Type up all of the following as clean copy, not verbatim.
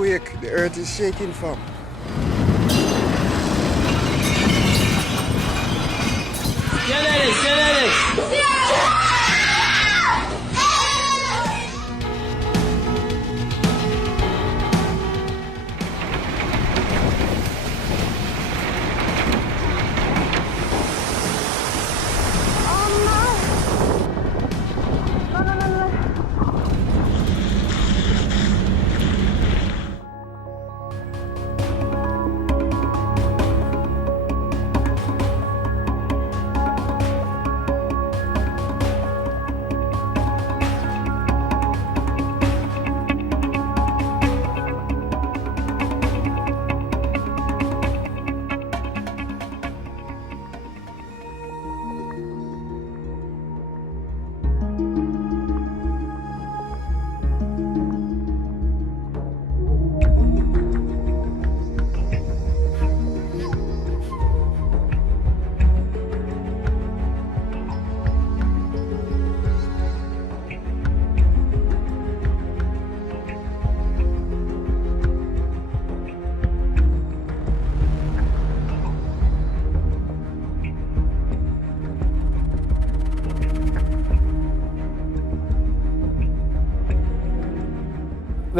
earthquake the earth is shaking from.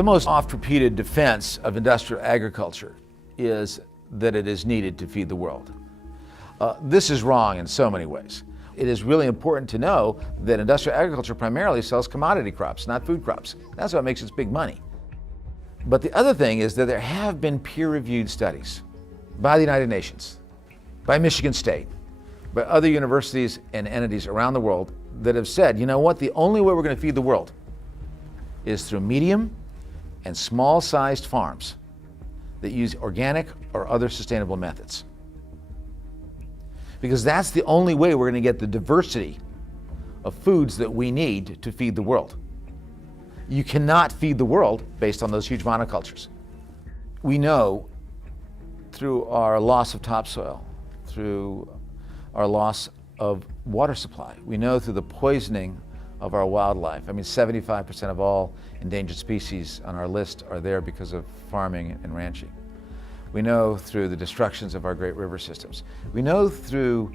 The most oft-repeated defense of industrial agriculture is that it is needed to feed the world. This is wrong in so many ways. It is really important to know that industrial agriculture primarily sells commodity crops, not food crops. That's what makes its big money. But the other thing is that there have been peer-reviewed studies by the United Nations, by Michigan State, by other universities and entities around the world that have said, you know what, the only way we're going to feed the world is through medium and small-sized farms that use organic or other sustainable methods. Because that's the only way we're going to get the diversity of foods that we need to feed the world. You cannot feed the world based on those huge monocultures. We know through our loss of topsoil, through our loss of water supply, we know through the poisoning of our wildlife. I mean, 75% of all endangered species on our list are there because of farming and ranching. We know through the destructions of our great river systems. We know through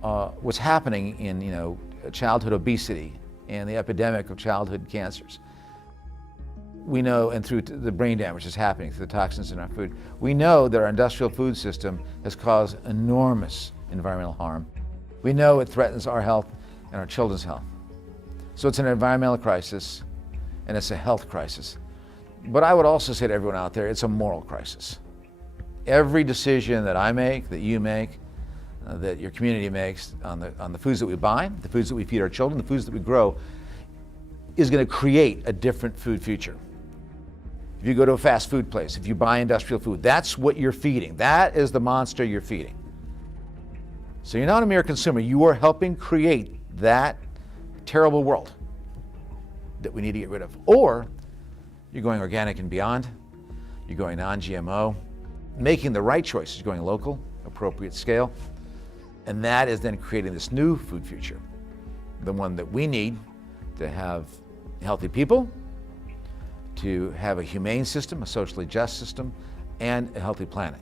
what's happening in, childhood obesity and the epidemic of childhood cancers. We know, and through the brain damage that's happening through the toxins in our food. We know that our industrial food system has caused enormous environmental harm. We know it threatens our health and our children's health. So it's an environmental crisis and it's a health crisis. But I would also say to everyone out there, it's a moral crisis. Every decision that I make, that you make, that your community makes on the foods that we buy, the foods that we feed our children, the foods that we grow, is going to create a different food future. If you go to a fast food place, if you buy industrial food, that's what you're feeding. That is the monster you're feeding. So you're not a mere consumer, you are helping create that terrible world that we need to get rid of. Or you're going organic and beyond, you're going non-GMO, making the right choices, going local, appropriate scale, and that is then creating this new food future, the one that we need to have healthy people, to have a humane system, a socially just system, and a healthy planet.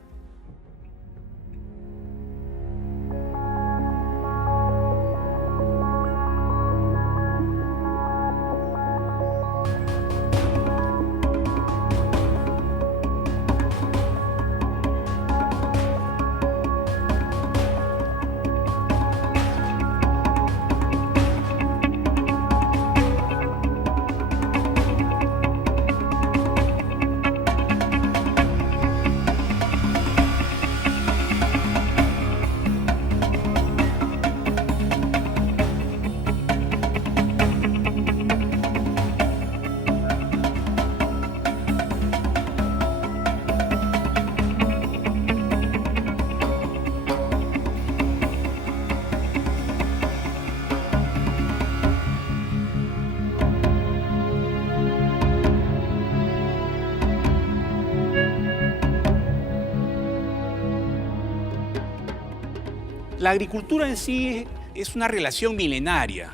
La agricultura en sí es una relación milenaria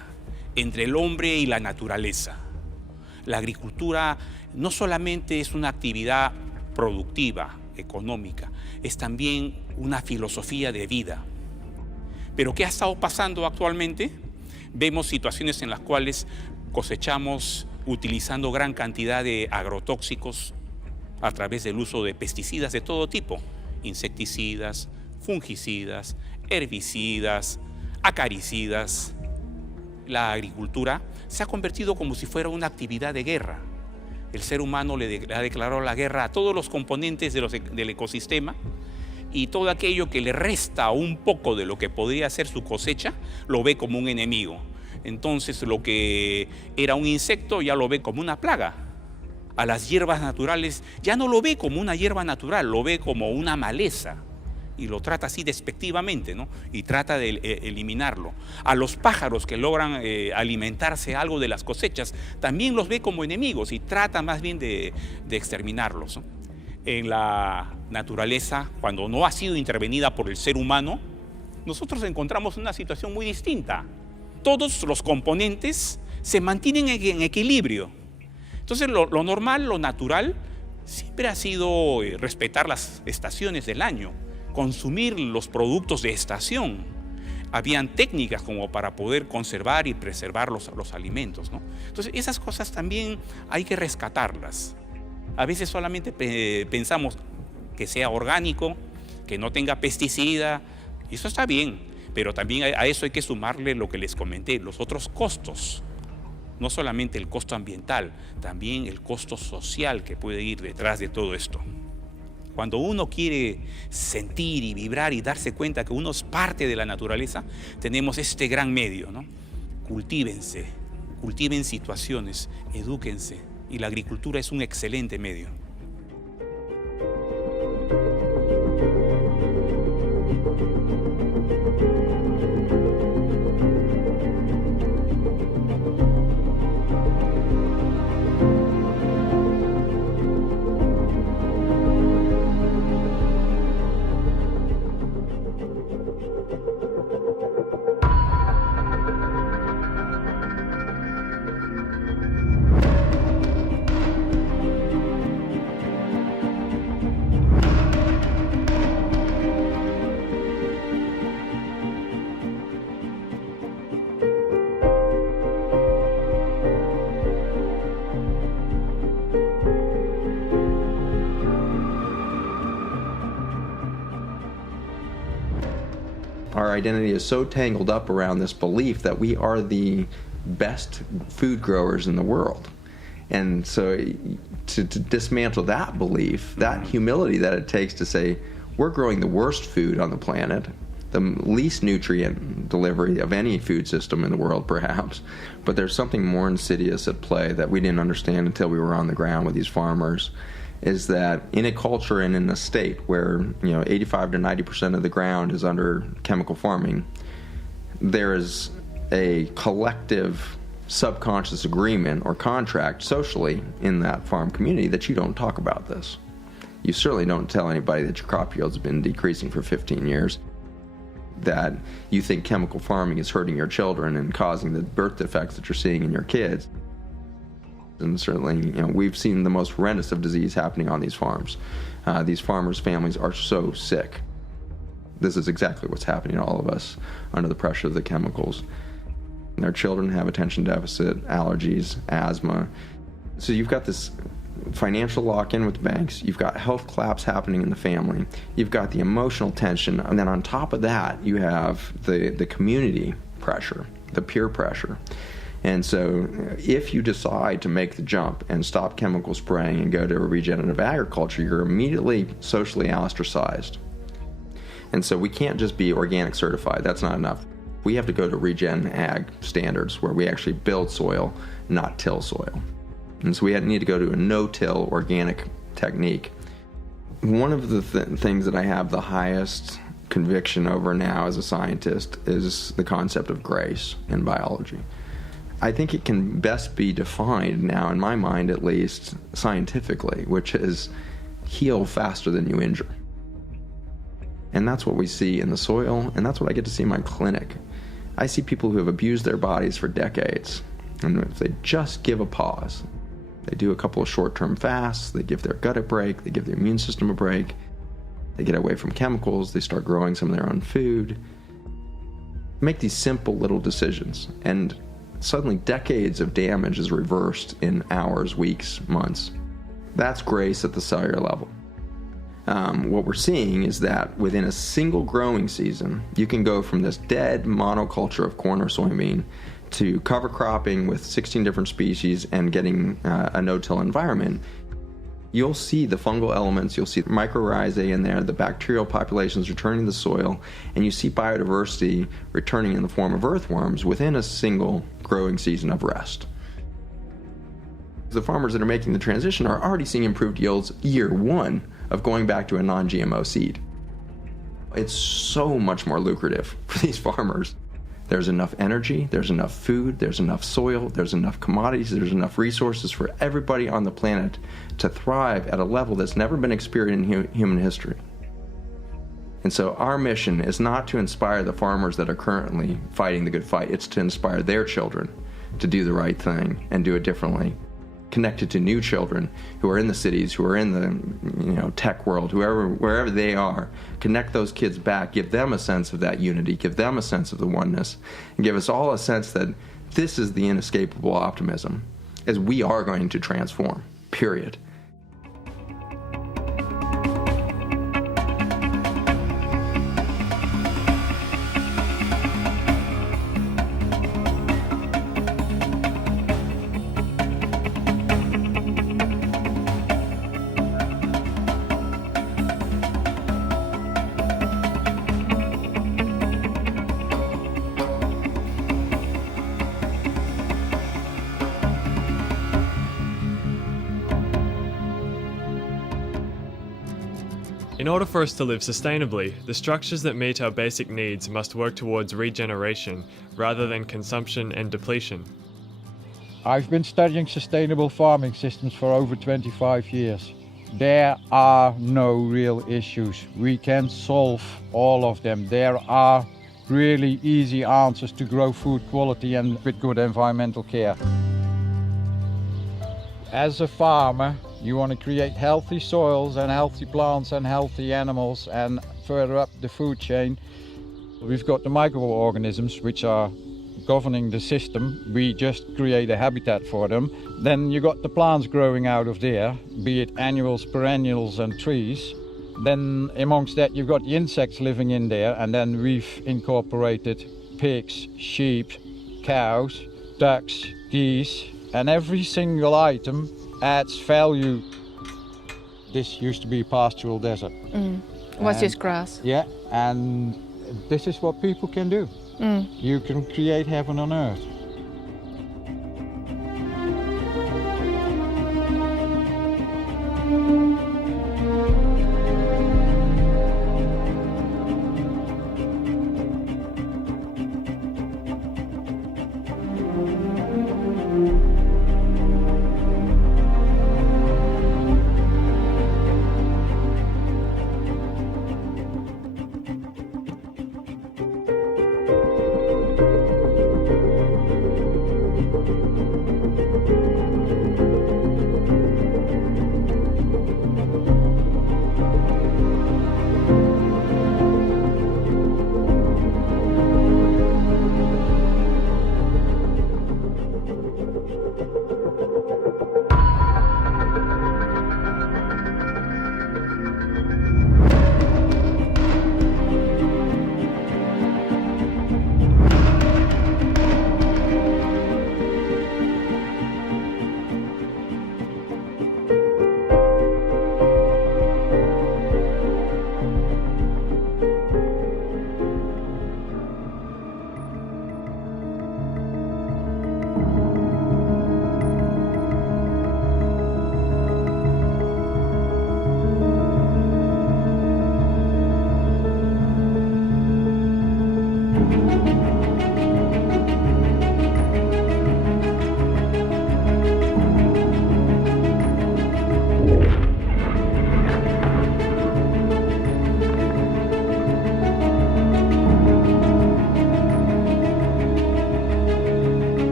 entre el hombre y la naturaleza. La agricultura no solamente es una actividad productiva, económica, es también una filosofía de vida. Pero ¿qué ha estado pasando actualmente? Vemos situaciones en las cuales cosechamos utilizando gran cantidad de agrotóxicos a través del uso de pesticidas de todo tipo, insecticidas, fungicidas, herbicidas, acaricidas. La agricultura se ha convertido como si fuera una actividad de guerra. El ser humano le ha declarado la guerra a todos los componentes del ecosistema y todo aquello que le resta un poco de lo que podría ser su cosecha lo ve como un enemigo. Entonces lo que era un insecto ya lo ve como una plaga. A las hierbas naturales ya no lo ve como una hierba natural, lo ve como una maleza. Y lo trata así despectivamente, ¿no? Y trata de eliminarlo. A los pájaros que logran alimentarse algo de las cosechas, también los ve como enemigos y trata más bien de exterminarlos, ¿no? En la naturaleza, cuando no ha sido intervenida por el ser humano, nosotros encontramos una situación muy distinta. Todos los componentes se mantienen en equilibrio. Entonces lo normal, lo natural, siempre ha sido respetar las estaciones del año, consumir los productos de estación. Habían técnicas como para poder conservar y preservar los alimentos, ¿no? Entonces esas cosas también hay que rescatarlas. A veces solamente pensamos que sea orgánico, que no tenga pesticida, y eso está bien, pero también a eso hay que sumarle lo que les comenté, los otros costos. No solamente el costo ambiental, también el costo social que puede ir detrás de todo esto. Cuando uno quiere sentir y vibrar y darse cuenta que uno es parte de la naturaleza, tenemos este gran medio, ¿no? Cultívense, cultiven situaciones, edúquense, y la agricultura es un excelente medio. Our identity is so tangled up around this belief that we are the best food growers in the world. And so to dismantle that belief, that humility that it takes to say, we're growing the worst food on the planet, the least nutrient delivery of any food system in the world perhaps, but there's something more insidious at play that we didn't understand until we were on the ground with these farmers, is that in a culture and in a state where 85 to 90% of the ground is under chemical farming, there is a collective subconscious agreement or contract socially in that farm community that you don't talk about this. You certainly don't tell anybody that your crop yields have been decreasing for 15 years, that you think chemical farming is hurting your children and causing the birth defects that you're seeing in your kids. And certainly, we've seen the most horrendous of disease happening on these farms. These farmers' families are so sick. This is exactly what's happening to all of us under the pressure of the chemicals. And their children have attention deficit, allergies, asthma. So you've got this financial lock-in with banks, you've got health collapse happening in the family, you've got the emotional tension, and then on top of that, you have the community pressure, the peer pressure. And so if you decide to make the jump and stop chemical spraying and go to regenerative agriculture, you're immediately socially ostracized. And so we can't just be organic certified. That's not enough. We have to go to regen ag standards where we actually build soil, not till soil. And so we need to go to a no-till organic technique. One of the things that I have the highest conviction over now as a scientist is the concept of grace in biology. I think it can best be defined now, in my mind at least, scientifically, which is heal faster than you injure. And that's what we see in the soil, and that's what I get to see in my clinic. I see people who have abused their bodies for decades, and if they just give a pause, they do a couple of short-term fasts, they give their gut a break, they give their immune system a break, they get away from chemicals, they start growing some of their own food, make these simple little decisions, and suddenly decades of damage is reversed in hours, weeks, months. That's grace at the cellular level. What we're seeing is that within a single growing season, you can go from this dead monoculture of corn or soybean to cover cropping with 16 different species and getting a no-till environment. You'll see the fungal elements, you'll see mycorrhizae in there, the bacterial populations returning to the soil, and you see biodiversity returning in the form of earthworms within a single growing season of rest. The farmers that are making the transition are already seeing improved yields year one of going back to a non-GMO seed. It's so much more lucrative for these farmers. There's enough energy, there's enough food, there's enough soil, there's enough commodities, there's enough resources for everybody on the planet to thrive at a level that's never been experienced in human history. And so our mission is not to inspire the farmers that are currently fighting the good fight, it's to inspire their children to do the right thing and do it differently. Connected to new children who are in the cities, who are in the tech world, wherever they are, connect those kids back, give them a sense of that unity, give them a sense of the oneness, and give us all a sense that this is the inescapable optimism, as we are going to transform, period. In order for us to live sustainably, the structures that meet our basic needs must work towards regeneration rather than consumption and depletion. I've been studying sustainable farming systems for over 25 years. There are no real issues. We can solve all of them. There are really easy answers to grow food quality and with good environmental care. As a farmer, you want to create healthy soils and healthy plants and healthy animals, and further up the food chain, we've got the microorganisms which are governing the system. We just create a habitat for them. Then you got the plants growing out of there, be it annuals, perennials and trees. Then amongst that you've got the insects living in there, and then we've incorporated pigs, sheep, cows, ducks, geese, and every single item adds value. This used to be a pastoral desert. Was just grass. Yeah, and this is what people can do. You can create heaven on earth.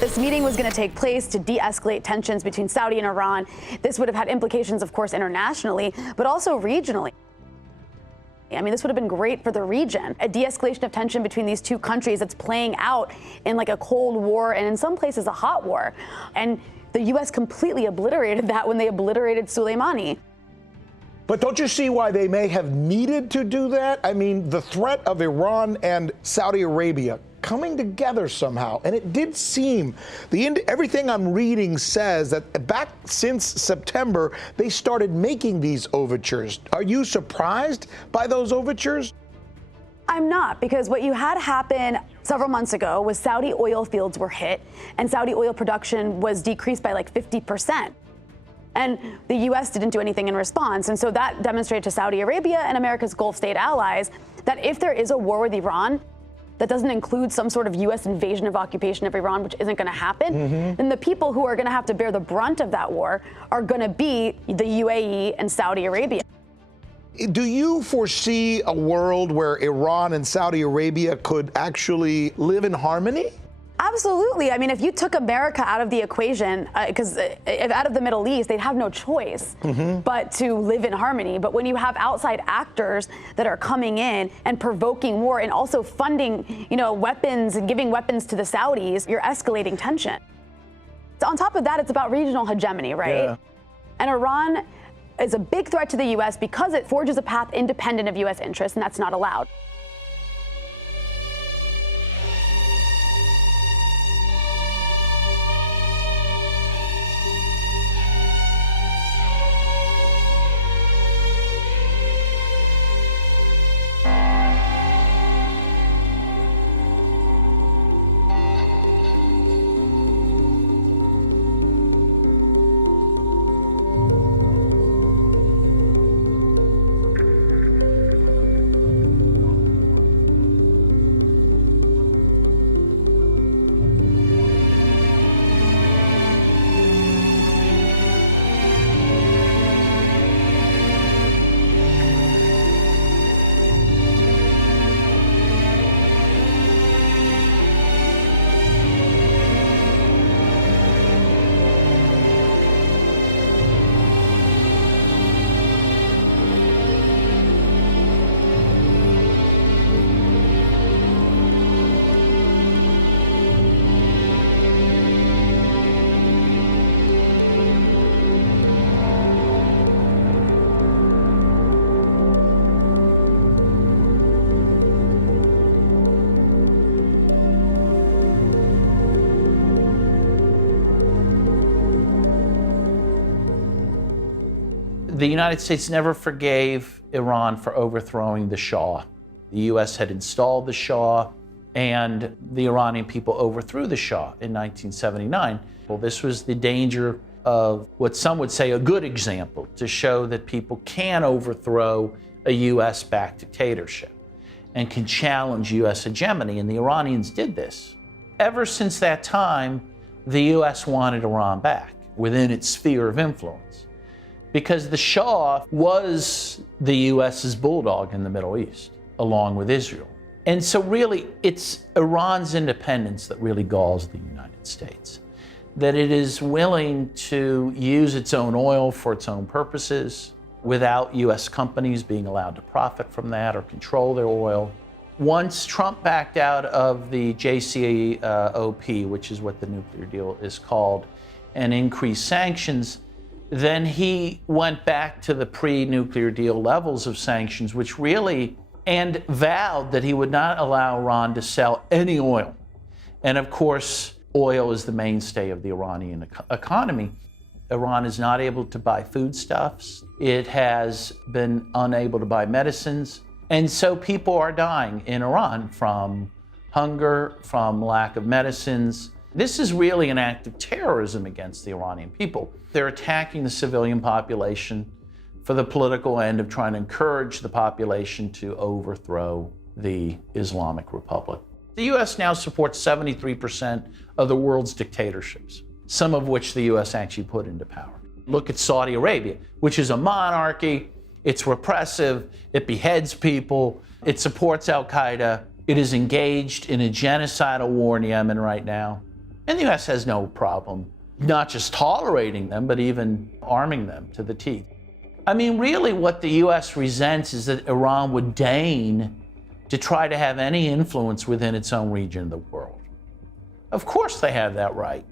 This meeting was going to take place to de-escalate tensions between Saudi and Iran. This would have had implications, of course, internationally, but also regionally. I mean, this would have been great for the region. A de-escalation of tension between these two countries that's playing out in like a Cold War and in some places a hot war. And the U.S. completely obliterated that when they obliterated Soleimani. But don't you see why they may have needed to do that? I mean, the threat of Iran and Saudi Arabia coming together somehow. And it did seem, everything I'm reading says that back since September, they started making these overtures. Are you surprised by those overtures? I'm not, because what you had happen several months ago was Saudi oil fields were hit and Saudi oil production was decreased by like 50%. And the U.S. didn't do anything in response. And so that demonstrated to Saudi Arabia and America's Gulf state allies that if there is a war with Iran that doesn't include some sort of U.S. invasion of occupation of Iran, which isn't going to happen, then the people who are going to have to bear the brunt of that war are going to be the UAE and Saudi Arabia. Do you foresee a world where Iran and Saudi Arabia could actually live in harmony? Absolutely. I mean, if you took America out of the equation, because if out of the Middle East, they'd have no choice but to live in harmony. But when you have outside actors that are coming in and provoking war and also funding, weapons and giving weapons to the Saudis, you're escalating tension. So on top of that, it's about regional hegemony, right? Yeah. And Iran is a big threat to the U.S. because it forges a path independent of U.S. interests, and that's not allowed. The United States never forgave Iran for overthrowing the Shah. The U.S. had installed the Shah, and the Iranian people overthrew the Shah in 1979. Well, this was the danger of what some would say a good example, to show that people can overthrow a U.S.-backed dictatorship and can challenge U.S. hegemony, and the Iranians did this. Ever since that time, the U.S. wanted Iran back within its sphere of influence, because the Shah was the U.S.'s bulldog in the Middle East, along with Israel. And so really, it's Iran's independence that really galls the United States, that it is willing to use its own oil for its own purposes without U.S. companies being allowed to profit from that or control their oil. Once Trump backed out of the JCPOA, which is what the nuclear deal is called, and increased sanctions, then he went back to the pre-nuclear deal levels of sanctions, which really, and vowed that he would not allow Iran to sell any oil. And of course, oil is the mainstay of the Iranian economy. Iran is not able to buy foodstuffs. It has been unable to buy medicines. And so people are dying in Iran from hunger, from lack of medicines. This is really an act of terrorism against the Iranian people. They're attacking the civilian population for the political end of trying to encourage the population to overthrow the Islamic Republic. The U.S. now supports 73% of the world's dictatorships, some of which the U.S. actually put into power. Look at Saudi Arabia, which is a monarchy. It's repressive. It beheads people. It supports al-Qaeda. It is engaged in a genocidal war in Yemen right now. And the U.S. has no problem not just tolerating them, but even arming them to the teeth. I mean, really what the U.S. resents is that Iran would deign to try to have any influence within its own region of the world. Of course they have that right.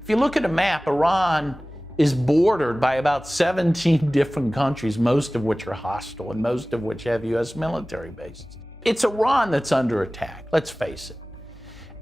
If you look at a map, Iran is bordered by about 17 different countries, most of which are hostile and most of which have US military bases. It's Iran that's under attack, let's face it.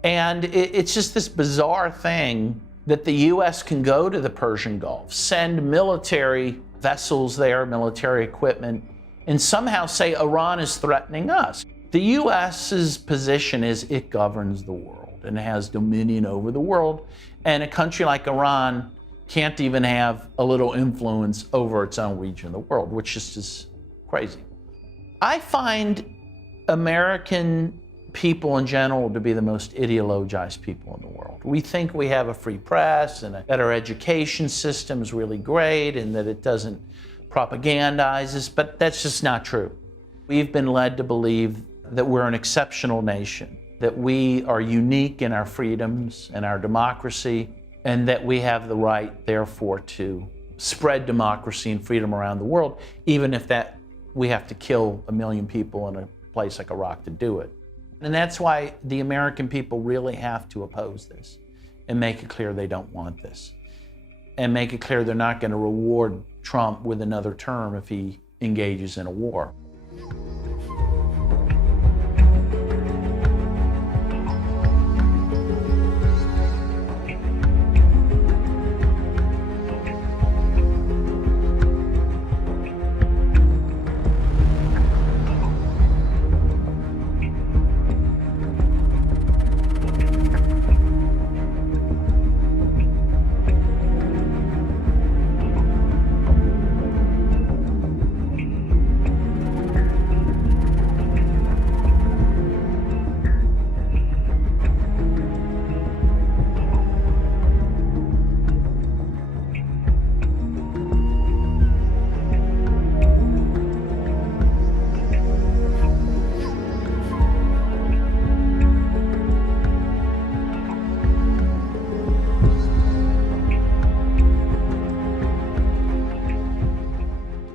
And it's just this bizarre thing that the US can go to the Persian Gulf, send military vessels there, military equipment, and somehow say Iran is threatening us. The US's position is it governs the world and has dominion over the world, and a country like Iran can't even have a little influence over its own region of the world, which just is crazy. I find American people in general to be the most ideologized people in the world. We think we have a free press and that our education system is really great and that it doesn't propagandize us, but that's just not true. We've been led to believe that we're an exceptional nation, that we are unique in our freedoms and our democracy, and that we have the right, therefore, to spread democracy and freedom around the world, even if that we have to kill 1 million people in a place like Iraq to do it. And that's why the American people really have to oppose this and make it clear they don't want this. And make it clear they're not going to reward Trump with another term if he engages in a war.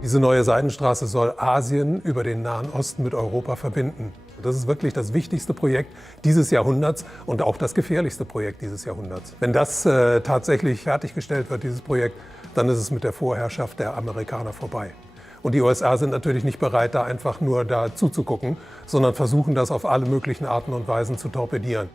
Diese neue Seidenstraße soll Asien über den Nahen Osten mit Europa verbinden. Das ist wirklich das wichtigste Projekt dieses Jahrhunderts und auch das gefährlichste Projekt dieses Jahrhunderts. Wenn das tatsächlich fertiggestellt wird, dieses Projekt, dann ist es mit der Vorherrschaft der Amerikaner vorbei. Und die USA sind natürlich nicht bereit, da einfach nur da zuzugucken, sondern versuchen das auf alle möglichen Arten und Weisen zu torpedieren.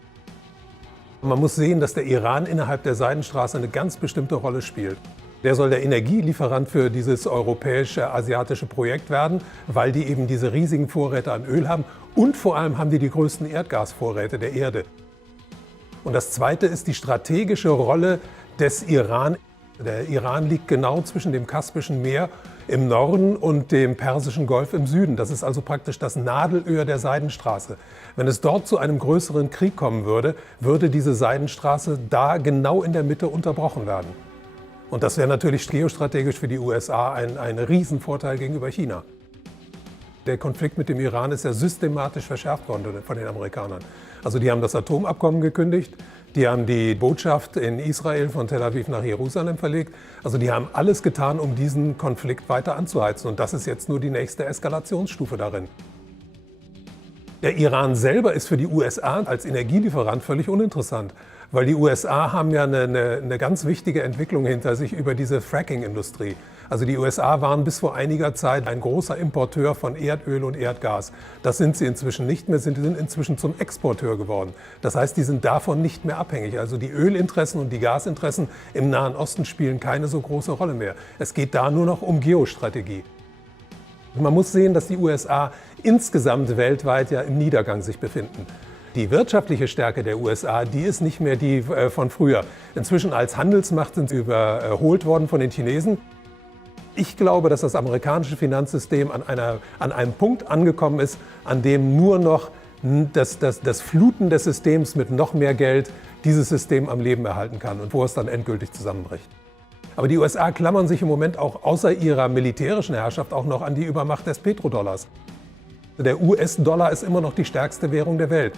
Man muss sehen, dass der Iran innerhalb der Seidenstraße eine ganz bestimmte Rolle spielt. Der soll der Energielieferant für dieses europäische, asiatische Projekt werden, weil die eben diese riesigen Vorräte an Öl haben und vor allem haben die größten Erdgasvorräte der Erde. Und das Zweite ist die strategische Rolle des Iran. Der Iran liegt genau zwischen dem Kaspischen Meer im Norden und dem Persischen Golf im Süden. Das ist also praktisch das Nadelöhr der Seidenstraße. Wenn es dort zu einem größeren Krieg kommen würde, würde diese Seidenstraße da genau in der Mitte unterbrochen werden. Und das wäre natürlich geostrategisch für die USA ein Riesenvorteil gegenüber China. Der Konflikt mit dem Iran ist ja systematisch verschärft worden von den Amerikanern. Also die haben das Atomabkommen gekündigt, die haben die Botschaft in Israel von Tel Aviv nach Jerusalem verlegt. Also die haben alles getan, um diesen Konflikt weiter anzuheizen. Und das ist jetzt nur die nächste Eskalationsstufe darin. Der Iran selber ist für die USA als Energielieferant völlig uninteressant. Weil die USA haben ja eine ganz wichtige Entwicklung hinter sich über diese Fracking-Industrie. Also die USA waren bis vor einiger Zeit ein großer Importeur von Erdöl und Erdgas. Das sind sie inzwischen nicht mehr, sind inzwischen zum Exporteur geworden. Das heißt, die sind davon nicht mehr abhängig. Also die Ölinteressen und die Gasinteressen im Nahen Osten spielen keine so große Rolle mehr. Es geht da nur noch um Geostrategie. Man muss sehen, dass die USA insgesamt weltweit ja im Niedergang sich befinden. Die wirtschaftliche Stärke der USA, die ist nicht mehr die von früher. Inzwischen als Handelsmacht sind sie überholt worden von den Chinesen. Ich glaube, dass das amerikanische Finanzsystem an einem Punkt angekommen ist, an dem nur noch das Fluten des Systems mit noch mehr Geld dieses System am Leben erhalten kann und wo es dann endgültig zusammenbricht. Aber die USA klammern sich im Moment auch außer ihrer militärischen Herrschaft auch noch an die Übermacht des Petrodollars. Der US-Dollar ist immer noch die stärkste Währung der Welt.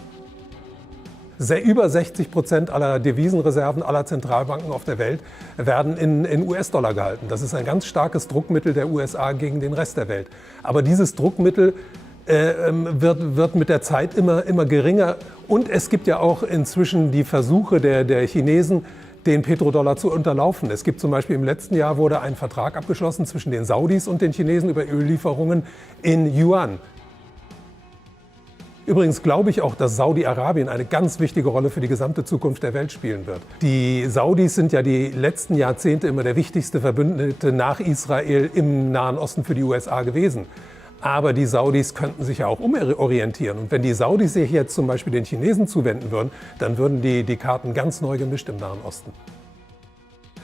Über 60% aller Devisenreserven aller Zentralbanken auf der Welt werden in US-Dollar gehalten. Das ist ein ganz starkes Druckmittel der USA gegen den Rest der Welt. Aber dieses Druckmittel wird mit der Zeit immer geringer. Und es gibt ja auch inzwischen die Versuche der Chinesen, den Petrodollar zu unterlaufen. Es gibt zum Beispiel im letzten Jahr wurde ein Vertrag abgeschlossen zwischen den Saudis und den Chinesen über Öllieferungen in Yuan. Übrigens glaube ich auch, dass Saudi-Arabien eine ganz wichtige Rolle für die gesamte Zukunft der Welt spielen wird. Die Saudis sind ja die letzten Jahrzehnte immer der wichtigste Verbündete nach Israel im Nahen Osten für die USA gewesen. Aber die Saudis könnten sich ja auch umorientieren. Und wenn die Saudis sich jetzt zum Beispiel den Chinesen zuwenden würden, dann würden die Karten ganz neu gemischt im Nahen Osten.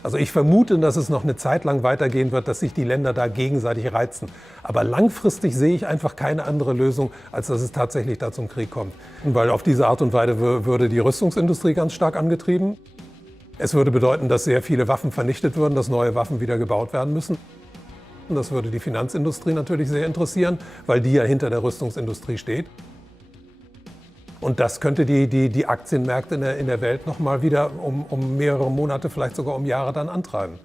Also ich vermute, dass es noch eine Zeit lang weitergehen wird, dass sich die Länder da gegenseitig reizen. Aber langfristig sehe ich einfach keine andere Lösung, als dass es tatsächlich da zum Krieg kommt. Weil auf diese Art und Weise würde die Rüstungsindustrie ganz stark angetrieben. Es würde bedeuten, dass sehr viele Waffen vernichtet würden, dass neue Waffen wieder gebaut werden müssen. Und das würde die Finanzindustrie natürlich sehr interessieren, weil die ja hinter der Rüstungsindustrie steht. Und das könnte die Aktienmärkte in der Welt noch mal wieder um mehrere Monate, vielleicht sogar um Jahre dann antreiben.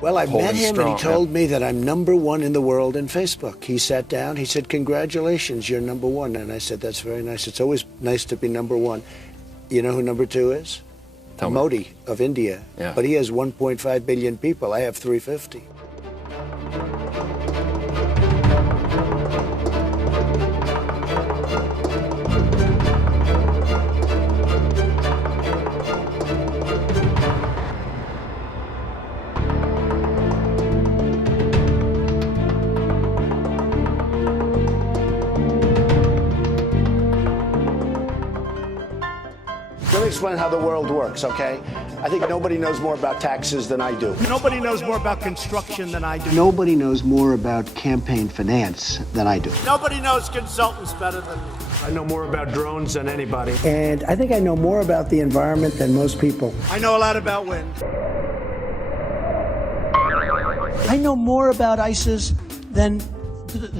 Well, I met him and he told me that I'm #1 in the world in Facebook. He sat down, he said, "Congratulations, you're #1." And I said, "That's very nice. It's always nice to be #1. You know who #2 is? Modi of India. Yeah. But he has 1.5 billion people. I have 350. Let me explain how the world works, okay? I think nobody knows more about taxes than I do. Nobody knows more about construction than I do. Nobody knows more about campaign finance than I do. Nobody knows consultants better than me. I know more about drones than anybody. And I think I know more about the environment than most people. I know a lot about wind. I know more about ISIS than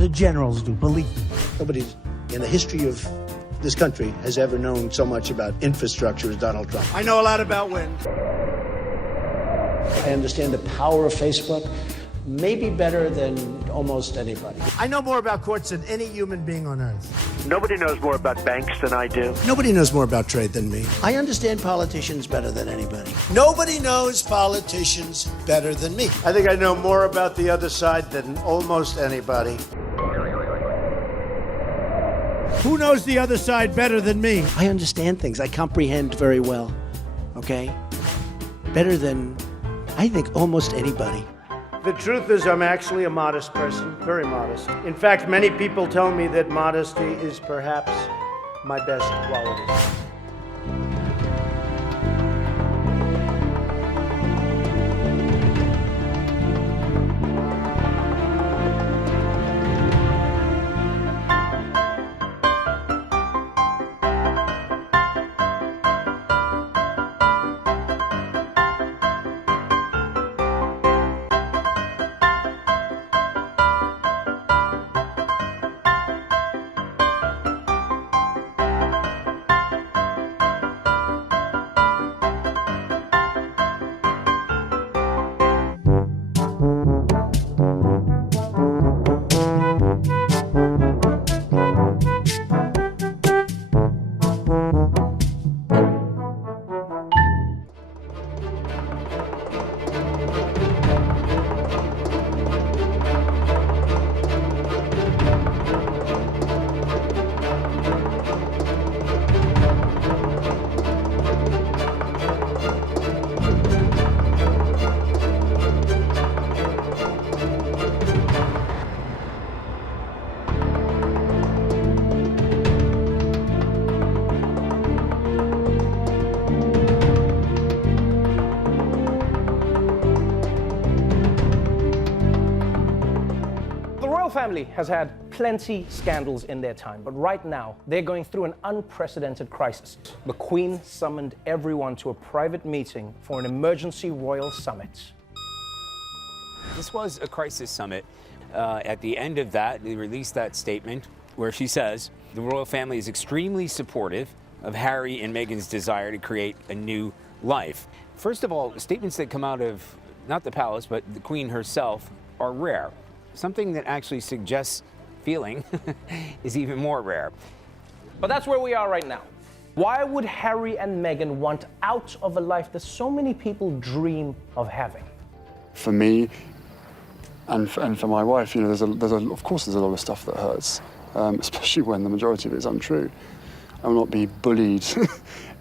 the generals do, believe me. Nobody in the history of this country has ever known so much about infrastructure as Donald Trump. I know a lot about wind. I understand the power of Facebook, maybe better than almost anybody. I know more about courts than any human being on earth. Nobody knows more about banks than I do. Nobody knows more about trade than me. I understand politicians better than anybody. Nobody knows politicians better than me. I think I know more about the other side than almost anybody. Who knows the other side better than me? I understand things. I comprehend very well. Okay? Better than, I think, almost anybody. The truth is, I'm actually a modest person, very modest. In fact, many people tell me that modesty is perhaps my best quality. Family has had plenty scandals in their time, but right now they're going through an unprecedented crisis. The Queen summoned everyone to a private meeting for an emergency royal summit. This was a crisis summit. At the end of that, they released that statement where she says the royal family is extremely supportive of Harry and Meghan's desire to create a new life. First of all, statements that come out of not the palace, but the Queen herself are rare. Something that actually suggests feeling is even more rare. But that's where we are right now. Why would Harry and Meghan want out of a life that so many people dream of having? For me, and for my wife, you know, of course there's a lot of stuff that hurts, especially when the majority of it is untrue. I will not be bullied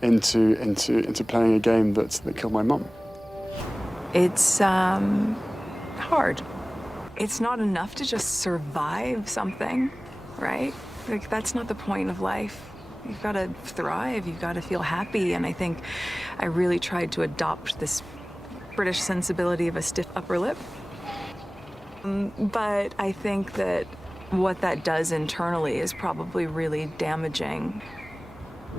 into playing a game that killed my mum. It's hard. It's not enough to just survive something, right? Like, that's not the point of life. You've got to thrive, you've got to feel happy, and I think I really tried to adopt this British sensibility of a stiff upper lip. But I think that what that does internally is probably really damaging.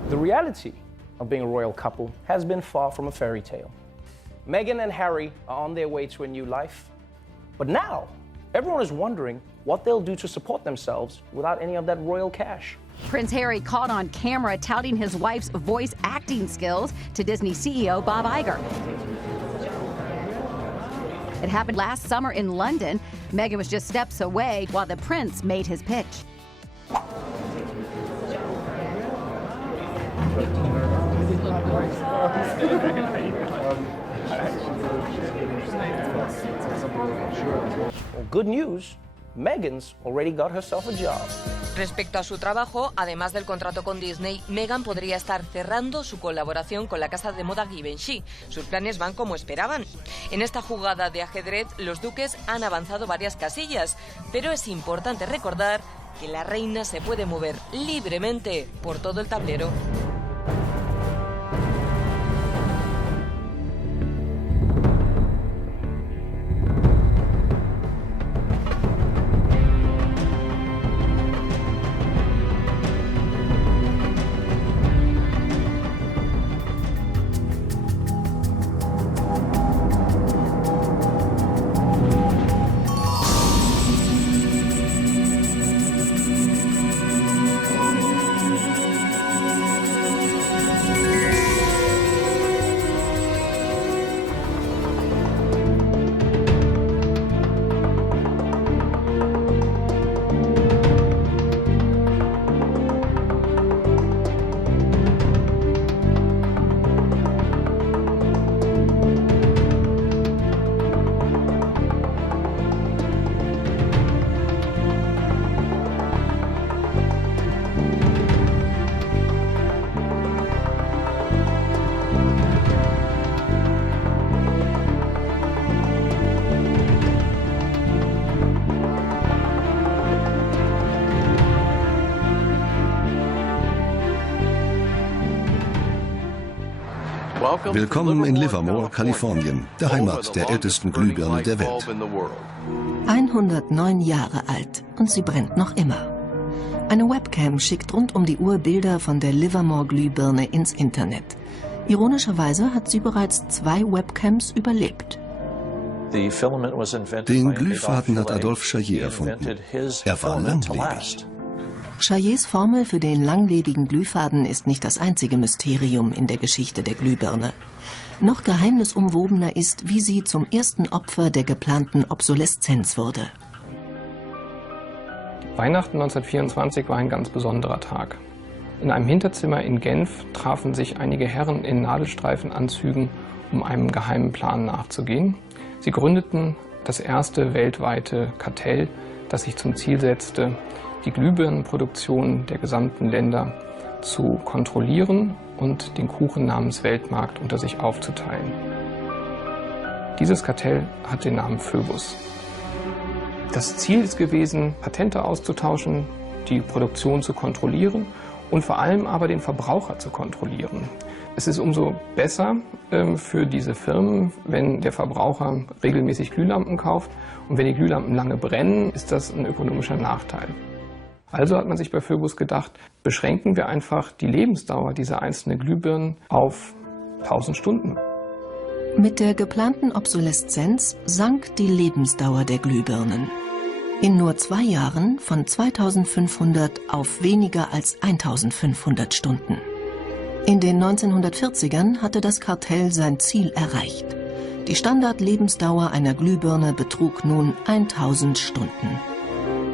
The reality of being a royal couple has been far from a fairy tale. Meghan and Harry are on their way to a new life, but now everyone is wondering what they'll do to support themselves without any of that royal cash. Prince Harry caught on camera touting his wife's voice acting skills to Disney CEO Bob Iger. It happened last summer in London. Meghan was just steps away while the prince made his pitch. Well, good news, Meghan's already got herself a job. Respecto a su trabajo, además del contrato con Disney, Meghan podría estar cerrando su colaboración con la casa de moda Givenchy. Sus planes van como esperaban. En esta jugada de ajedrez, los duques han avanzado varias casillas, pero es importante recordar que la reina se puede mover libremente por todo el tablero. Willkommen in Livermore, Kalifornien, der Heimat der ältesten Glühbirne der Welt. 109 Jahre alt und sie brennt noch immer. Eine Webcam schickt rund um die Uhr Bilder von der Livermore-Glühbirne ins Internet. Ironischerweise hat sie bereits 2 Webcams überlebt. Den Glühfaden hat Adolphe Chaillet erfunden. Er war langlebig. Chaillets Formel für den langlebigen Glühfaden ist nicht das einzige Mysterium in der Geschichte der Glühbirne. Noch geheimnisumwobener ist, wie sie zum ersten Opfer der geplanten Obsoleszenz wurde. Weihnachten 1924 war ein ganz besonderer Tag. In einem Hinterzimmer in Genf trafen sich einige Herren in Nadelstreifenanzügen, um einem geheimen Plan nachzugehen. Sie gründeten das erste weltweite Kartell, das sich zum Ziel setzte, die Glühbirnenproduktion der gesamten Länder zu kontrollieren und den Kuchen namens Weltmarkt unter sich aufzuteilen. Dieses Kartell hat den Namen Phoebus. Das Ziel ist gewesen, Patente auszutauschen, die Produktion zu kontrollieren und vor allem aber den Verbraucher zu kontrollieren. Es ist umso besser für diese Firmen, wenn der Verbraucher regelmäßig Glühlampen kauft, und wenn die Glühlampen lange brennen, ist das ein ökonomischer Nachteil. Also hat man sich bei Phoebus gedacht, beschränken wir einfach die Lebensdauer dieser einzelnen Glühbirnen auf 1000 Stunden. Mit der geplanten Obsoleszenz sank die Lebensdauer der Glühbirnen. In nur 2 Jahren von 2500 auf weniger als 1500 Stunden. In den 1940ern hatte das Kartell sein Ziel erreicht. Die Standardlebensdauer einer Glühbirne betrug nun 1000 Stunden.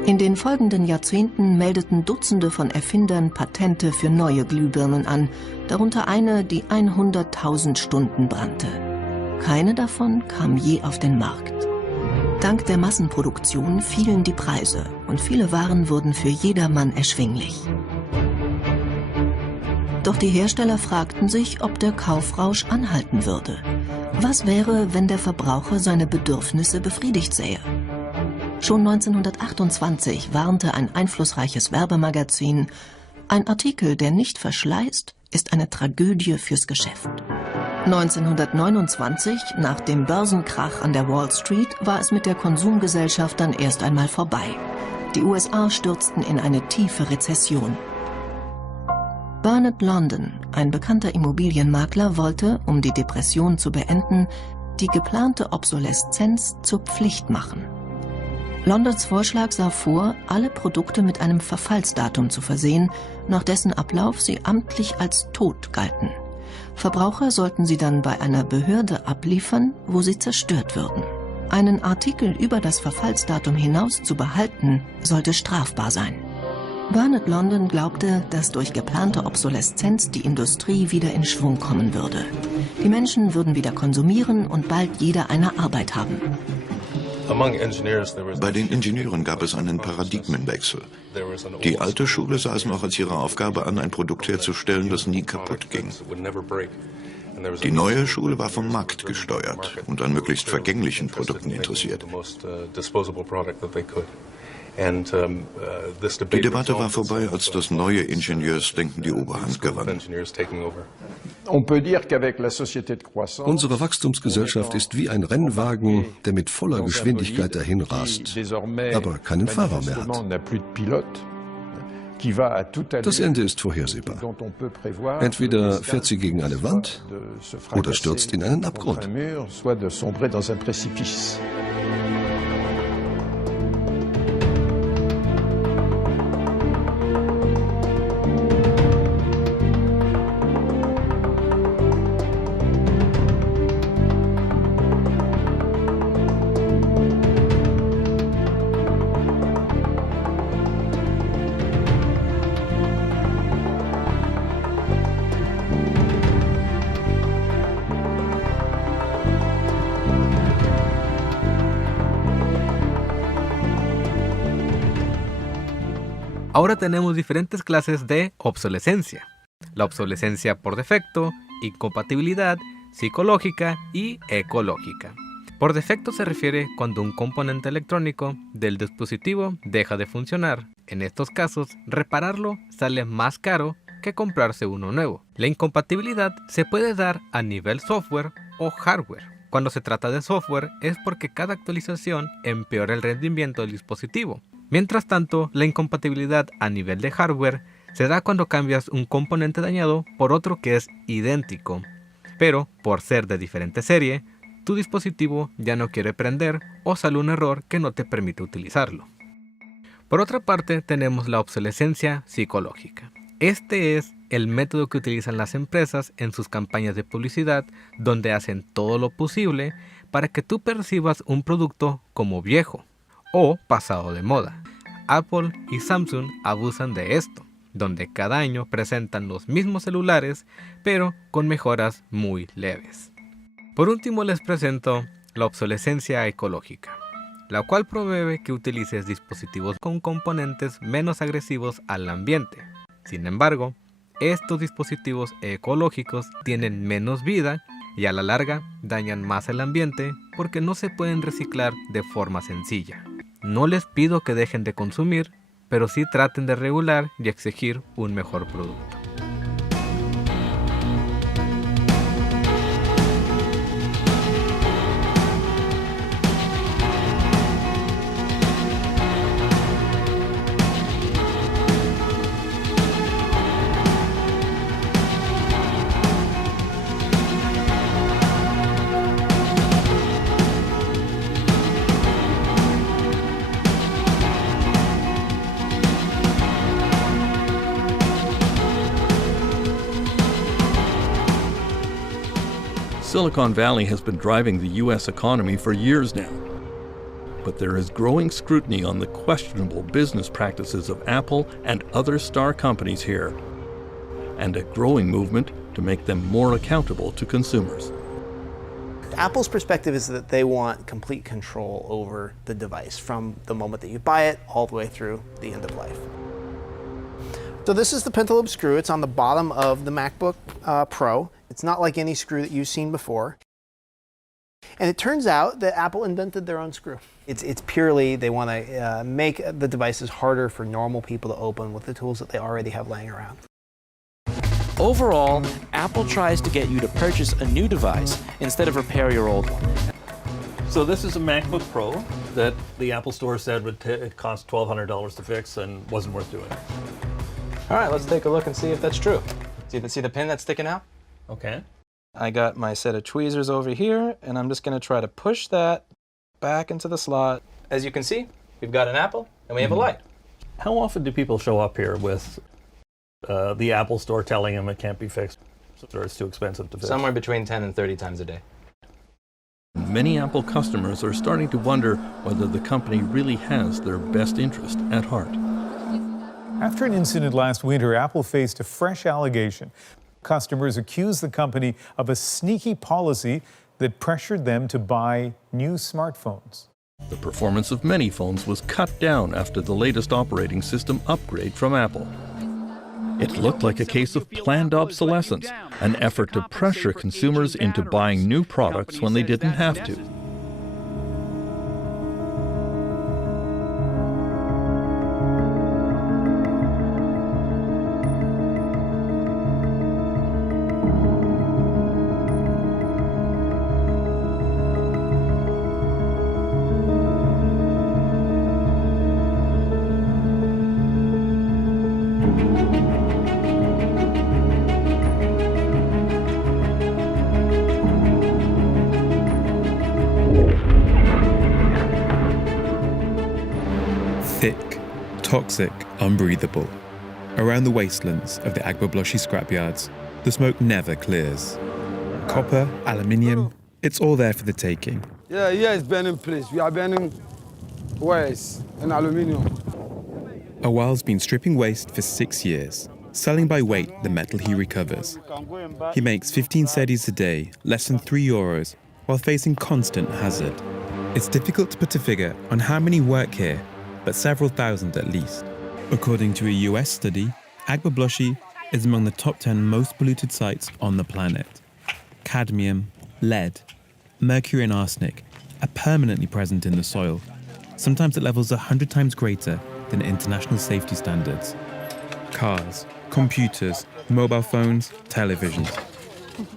In den folgenden Jahrzehnten meldeten Dutzende von Erfindern Patente für neue Glühbirnen an, darunter eine, die 100.000 Stunden brannte. Keine davon kam je auf den Markt. Dank der Massenproduktion fielen die Preise und viele Waren wurden für jedermann erschwinglich. Doch die Hersteller fragten sich, ob der Kaufrausch anhalten würde. Was wäre, wenn der Verbraucher seine Bedürfnisse befriedigt sähe? Schon 1928 warnte ein einflussreiches Werbemagazin: Ein Artikel, der nicht verschleißt, ist eine Tragödie fürs Geschäft. 1929, nach dem Börsenkrach an der Wall Street, war es mit der Konsumgesellschaft dann erst einmal vorbei. Die USA stürzten in eine tiefe Rezession. Bernard London, ein bekannter Immobilienmakler, wollte, um die Depression zu beenden, die geplante Obsoleszenz zur Pflicht machen. Londons Vorschlag sah vor, alle Produkte mit einem Verfallsdatum zu versehen, nach dessen Ablauf sie amtlich als tot galten. Verbraucher sollten sie dann bei einer Behörde abliefern, wo sie zerstört würden. Einen Artikel über das Verfallsdatum hinaus zu behalten, sollte strafbar sein. Bernard London glaubte, dass durch geplante Obsoleszenz die Industrie wieder in Schwung kommen würde. Die Menschen würden wieder konsumieren und bald jeder eine Arbeit haben. Bei den Ingenieuren gab es einen Paradigmenwechsel. Die alte Schule sah es noch als ihre Aufgabe an, ein Produkt herzustellen, das nie kaputt ging. Die neue Schule war vom Markt gesteuert und an möglichst vergänglichen Produkten interessiert. Die Debatte war vorbei, als das neue Ingenieursdenken die Oberhand gewann. Unsere Wachstumsgesellschaft ist wie ein Rennwagen, der mit voller Geschwindigkeit dahin rast, aber keinen Fahrer mehr hat. Das Ende ist vorhersehbar. Entweder fährt sie gegen eine Wand oder stürzt in einen Abgrund. Ahora tenemos diferentes clases de obsolescencia. La obsolescencia por defecto, incompatibilidad, psicológica y ecológica. Por defecto se refiere cuando un componente electrónico del dispositivo deja de funcionar. En estos casos, repararlo sale más caro que comprarse uno nuevo. La incompatibilidad se puede dar a nivel software o hardware. Cuando se trata de software es porque cada actualización empeora el rendimiento del dispositivo. Mientras tanto, la incompatibilidad a nivel de hardware se da cuando cambias un componente dañado por otro que es idéntico, pero por ser de diferente serie, tu dispositivo ya no quiere prender o sale un error que no te permite utilizarlo. Por otra parte, tenemos la obsolescencia psicológica. Este es el método que utilizan las empresas en sus campañas de publicidad, donde hacen todo lo posible para que tú percibas un producto como viejo o pasado de moda. Apple y Samsung abusan de esto, donde cada año presentan los mismos celulares, pero con mejoras muy leves. Por último les presento la obsolescencia ecológica, la cual promueve que utilices dispositivos con componentes menos agresivos al ambiente. Sin embargo, estos dispositivos ecológicos tienen menos vida y a la larga dañan más el ambiente porque no se pueden reciclar de forma sencilla. No les pido que dejen de consumir, pero sí traten de regular y exigir un mejor producto. Silicon Valley has been driving the U.S. economy for years now. But there is growing scrutiny on the questionable business practices of Apple and other star companies here, and a growing movement to make them more accountable to consumers. Apple's perspective is that they want complete control over the device from the moment that you buy it all the way through the end of life. So this is the pentalobe screw. It's on the bottom of the MacBook Pro. It's not like any screw that you've seen before. And it turns out that Apple invented their own screw. It's purely they want to make the devices harder for normal people to open with the tools that they already have laying around. Overall, Apple tries to get you to purchase a new device instead of repair your old one. So this is a MacBook Pro that the Apple Store said would cost $1,200 to fix and wasn't worth doing. All right, let's take a look and see if that's true. See the pin that's sticking out? Okay. I got my set of tweezers over here, and I'm just going to try to push that back into the slot. As you can see, we've got an Apple, and we have a light. How often do people show up here with the Apple Store telling them it can't be fixed or it's too expensive to fix? Somewhere between 10 and 30 times a day. Many Apple customers are starting to wonder whether the company really has their best interest at heart. After an incident last winter, Apple faced a fresh allegation. Customers accused the company of a sneaky policy that pressured them to buy new smartphones. The performance of many phones was cut down after the latest operating system upgrade from Apple. It looked like a case of planned obsolescence, an effort to pressure consumers into buying new products when they didn't have to. Thick, toxic, unbreathable. Around the wastelands of the Agbogbloshie scrapyards, the smoke never clears. Copper, aluminium, it's all there for the taking. Yeah, it's burning place. We are burning waste and aluminium. Awal's been stripping waste for 6 years, selling by weight the metal he recovers. He makes 15 cedis a day, less than €3, while facing constant hazard. It's difficult to put a figure on how many work here, but several thousand at least. According to a US study, Agbogbloshie is among the top 10 most polluted sites on the planet. Cadmium, lead, mercury and arsenic are permanently present in the soil, sometimes at levels 100 times greater than international safety standards. Cars, computers, mobile phones, televisions.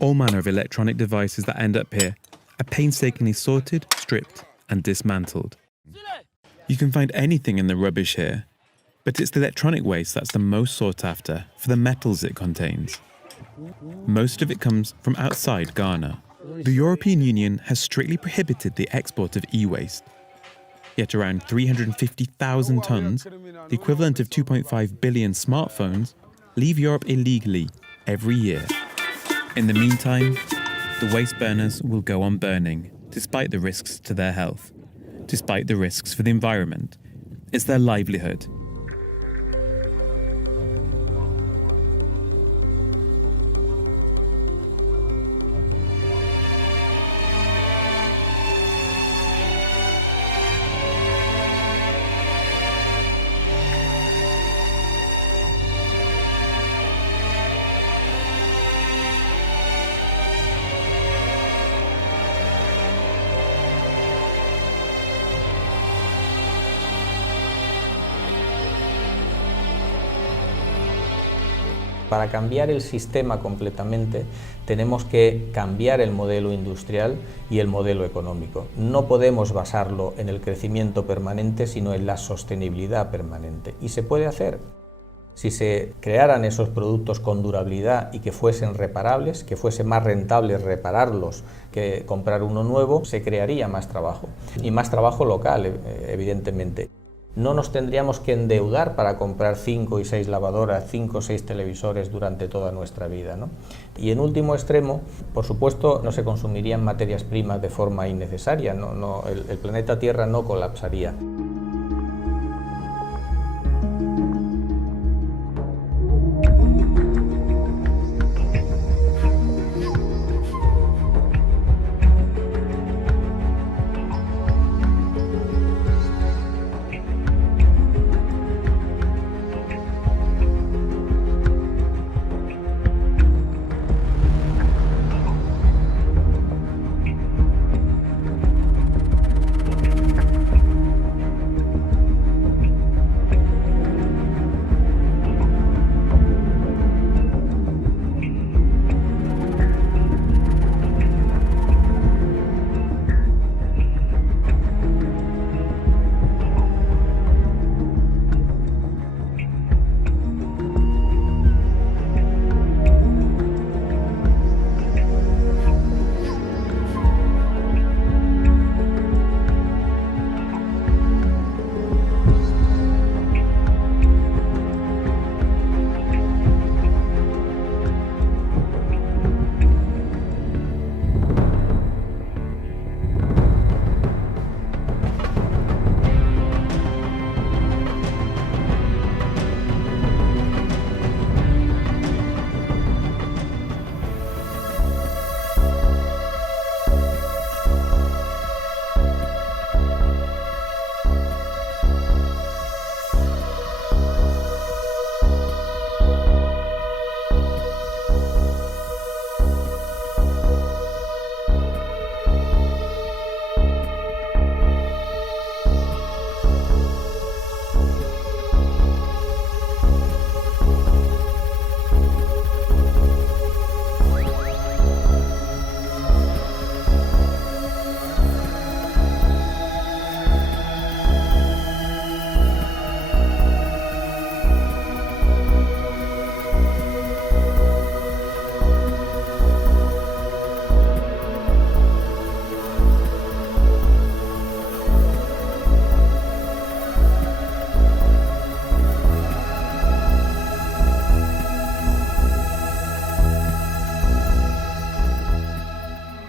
All manner of electronic devices that end up here are painstakingly sorted, stripped, and dismantled. You can find anything in the rubbish here, but it's the electronic waste that's the most sought after for the metals it contains. Most of it comes from outside Ghana. The European Union has strictly prohibited the export of e-waste. Yet around 350,000 tons, the equivalent of 2.5 billion smartphones, leave Europe illegally every year. In the meantime, the waste burners will go on burning, despite the risks to their health, despite the risks for the environment. It's their livelihood. Para cambiar el sistema completamente, tenemos que cambiar el modelo industrial y el modelo económico. No podemos basarlo en el crecimiento permanente, sino en la sostenibilidad permanente. Y se puede hacer. Si se crearan esos productos con durabilidad y que fuesen reparables, que fuese más rentable repararlos que comprar uno nuevo, se crearía más trabajo. Y más trabajo local, evidentemente. No nos tendríamos que endeudar para comprar 5 y 6 lavadoras, 5 o 6 televisores durante toda nuestra vida, ¿no? Y en último extremo, por supuesto, no se consumirían materias primas de forma innecesaria, el planeta Tierra no colapsaría.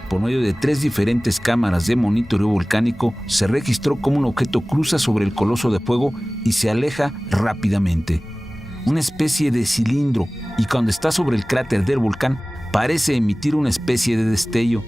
Por medio de 3 diferentes cámaras de monitoreo volcánico, se registró cómo un objeto cruza sobre el coloso de fuego y se aleja rápidamente. Una especie de cilindro, y cuando está sobre el cráter del volcán, parece emitir una especie de destello.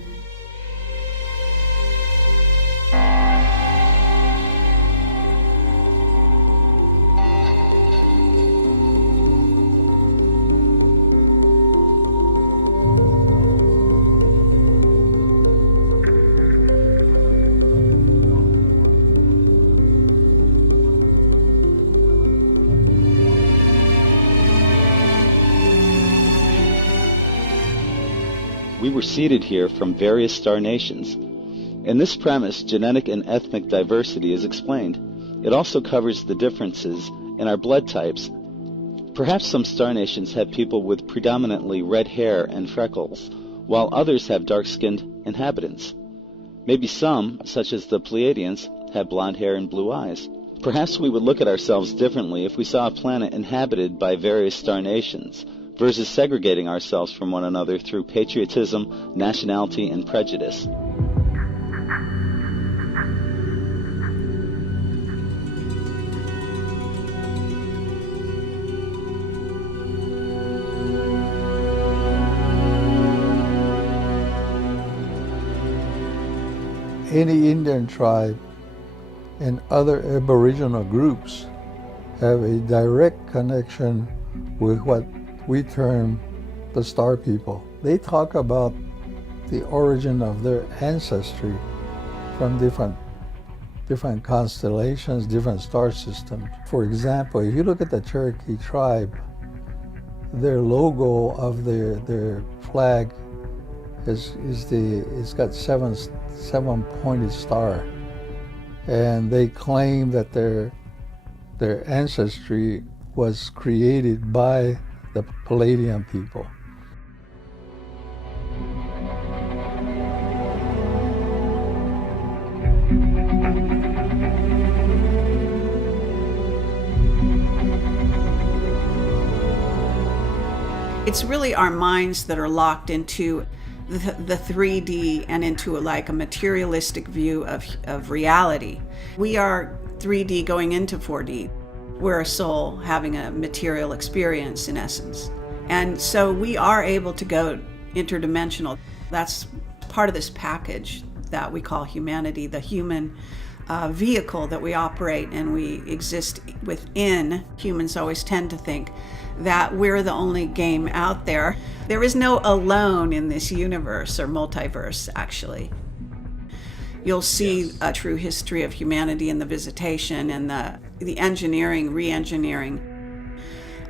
we were seeded here from various star nations. In this premise, genetic and ethnic diversity is explained. It also covers the differences in our blood types. Perhaps some star nations have people with predominantly red hair and freckles, while others have dark-skinned inhabitants. Maybe some, such as the Pleiadians, have blonde hair and blue eyes. Perhaps we would look at ourselves differently if we saw a planet inhabited by various star nations, versus segregating ourselves from one another through patriotism, nationality, and prejudice. Any Indian tribe and other Aboriginal groups have a direct connection with what we term the star people. They talk about the origin of their ancestry from different constellations, different star systems. For example, if you look at the Cherokee tribe, their logo of their flag it's got seven pointed star, and they claim that their ancestry was created by the Pleiadian people. It's really our minds that are locked into the 3D and into like a materialistic view of reality. We are 3D going into 4D. We're a soul having a material experience in essence. And so we are able to go interdimensional. That's part of this package that we call humanity, the human vehicle that we operate and we exist within. Humans always tend to think that we're the only game out there. There is no alone in this universe or multiverse, actually. You'll see a true history of humanity in the visitation and the engineering, re-engineering,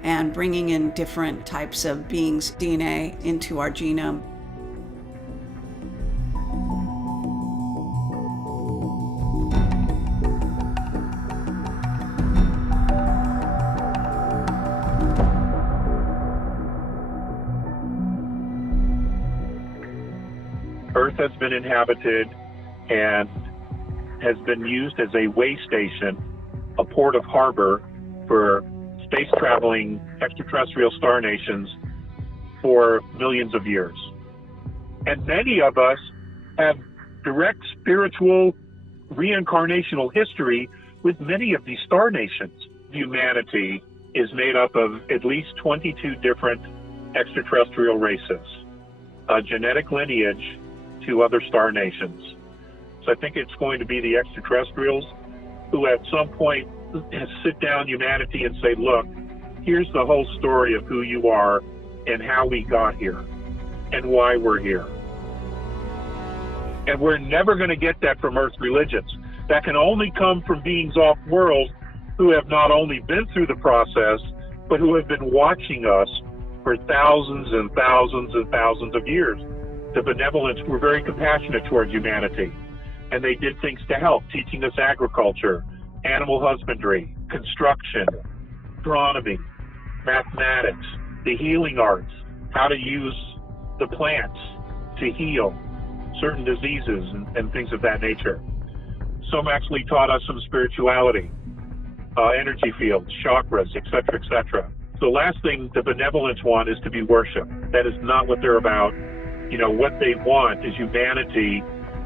and bringing in different types of beings' DNA into our genome. Earth has been inhabited and has been used as a way station, a port of harbor for space-traveling extraterrestrial star nations for millions of years. And many of us have direct spiritual reincarnational history with many of these star nations. Humanity is made up of at least 22 different extraterrestrial races, a genetic lineage to other star nations. So I think it's going to be the extraterrestrials who at some point sit down humanity and say, look, here's the whole story of who you are and how we got here and why we're here. And we're never going to get that from Earth religions. That can only come from beings off-world who have not only been through the process, but who have been watching us for thousands and thousands and thousands of years. The benevolents were very compassionate toward humanity, and they did things to help, teaching us agriculture, animal husbandry, construction, astronomy, mathematics, the healing arts, how to use the plants to heal certain diseases and things of that nature. Some actually taught us some spirituality, energy fields, chakras, etc., etc. The last thing the benevolents want is to be worshipped. That is not what they're about. You know, what they want is humanity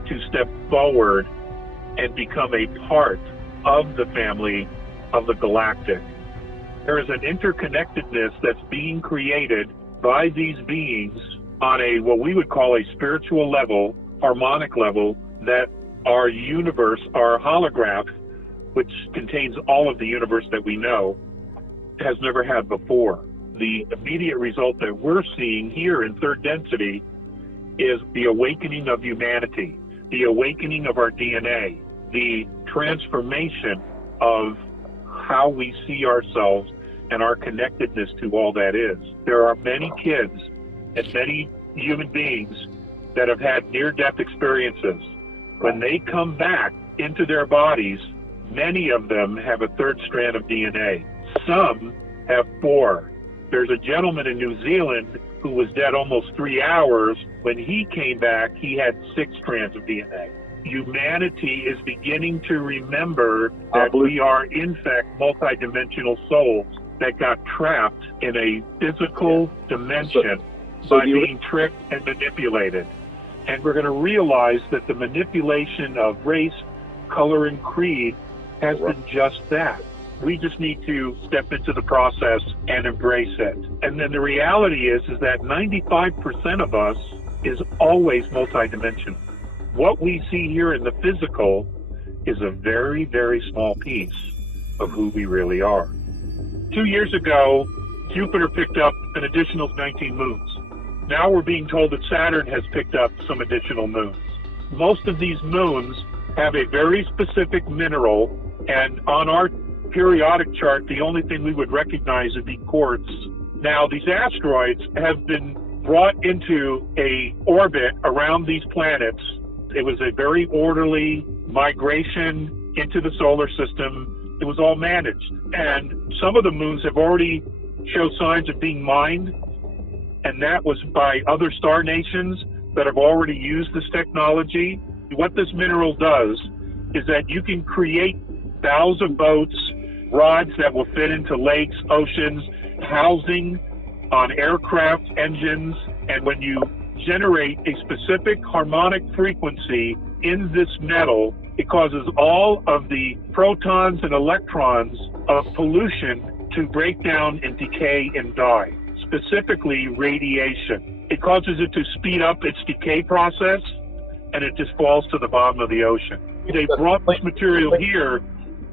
to step forward and become a part of the family of the galactic. There is an interconnectedness that's being created by these beings on a, what we would call a spiritual level, harmonic level, that our universe, our holograph, which contains all of the universe that we know, has never had before. The immediate result that we're seeing here in third density is the awakening of humanity, the awakening of our DNA, the transformation of how we see ourselves and our connectedness to all that is. There are many kids and many human beings that have had near-death experiences. When they come back into their bodies, many of them have a third strand of DNA. Some have 4. There's a gentleman in New Zealand who was dead almost 3 hours. When he came back, he had 6 strands of DNA. Humanity is beginning to remember that we are, in fact, multidimensional souls that got trapped in a physical dimension by being tricked and manipulated. And we're going to realize that the manipulation of race, color, and creed has been just that. We just need to step into the process and embrace it. And then the reality is that 95% of us is always multidimensional. What we see here in the physical is a very, very small piece of who we really are. 2 years ago, Jupiter picked up an additional 19 moons. Now we're being told that Saturn has picked up some additional moons. Most of these moons have a very specific mineral, and on our periodic chart, the only thing we would recognize would be quartz. Now, these asteroids have been brought into a orbit around these planets. It was a very orderly migration into the solar system. It was all managed. And some of the moons have already shown signs of being mined, and that was by other star nations that have already used this technology. What this mineral does is that you can create bows of boats, rods that will fit into lakes, oceans, housing on aircraft engines, and when you generate a specific harmonic frequency in this metal, it causes all of the protons and electrons of pollution to break down and decay and die, specifically radiation. It causes it to speed up its decay process, and it just falls to the bottom of the ocean. They brought this material here